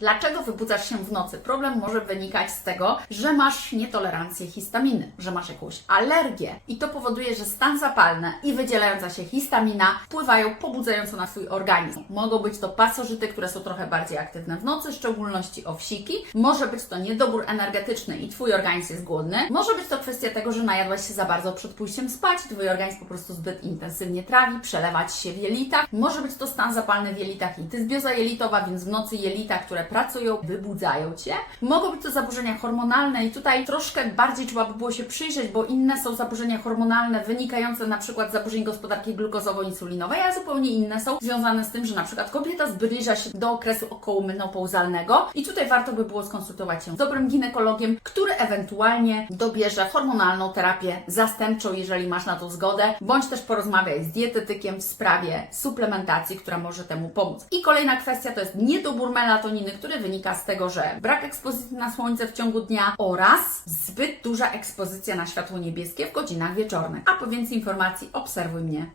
Dlaczego wybudzasz się w nocy? Problem może wynikać z tego, że masz nietolerancję histaminy, że masz jakąś alergię i to powoduje, że stan zapalny i wydzielająca się histamina wpływają pobudzająco na Twój organizm. Mogą być to pasożyty, które są trochę bardziej aktywne w nocy, w szczególności owsiki. Może być to niedobór energetyczny i Twój organizm jest głodny. Może być to kwestia tego, że najadłaś się za bardzo przed pójściem spać, Twój organizm po prostu zbyt intensywnie trawi, przelewać się w jelitach. Może być to stan zapalny w jelitach i dysbioza jelitowa, więc w nocy jelita, które pracują, wybudzają Cię. Mogą być to zaburzenia hormonalne i tutaj troszkę bardziej trzeba by było się przyjrzeć, bo inne są zaburzenia hormonalne wynikające na przykład z zaburzeń gospodarki glukozowo-insulinowej, a zupełnie inne są związane z tym, że na przykład kobieta zbliża się do okresu okołomenopauzalnego i tutaj warto by było skonsultować się z dobrym ginekologiem, który ewentualnie dobierze hormonalną terapię zastępczą, jeżeli masz na to zgodę, bądź też porozmawiaj z dietetykiem w sprawie suplementacji, która może temu pomóc. I kolejna kwestia to jest niedobór melatoniny, który wynika z tego, że brak ekspozycji na słońce w ciągu dnia oraz zbyt duża ekspozycja na światło niebieskie w godzinach wieczornych. A po więcej informacji obserwuj mnie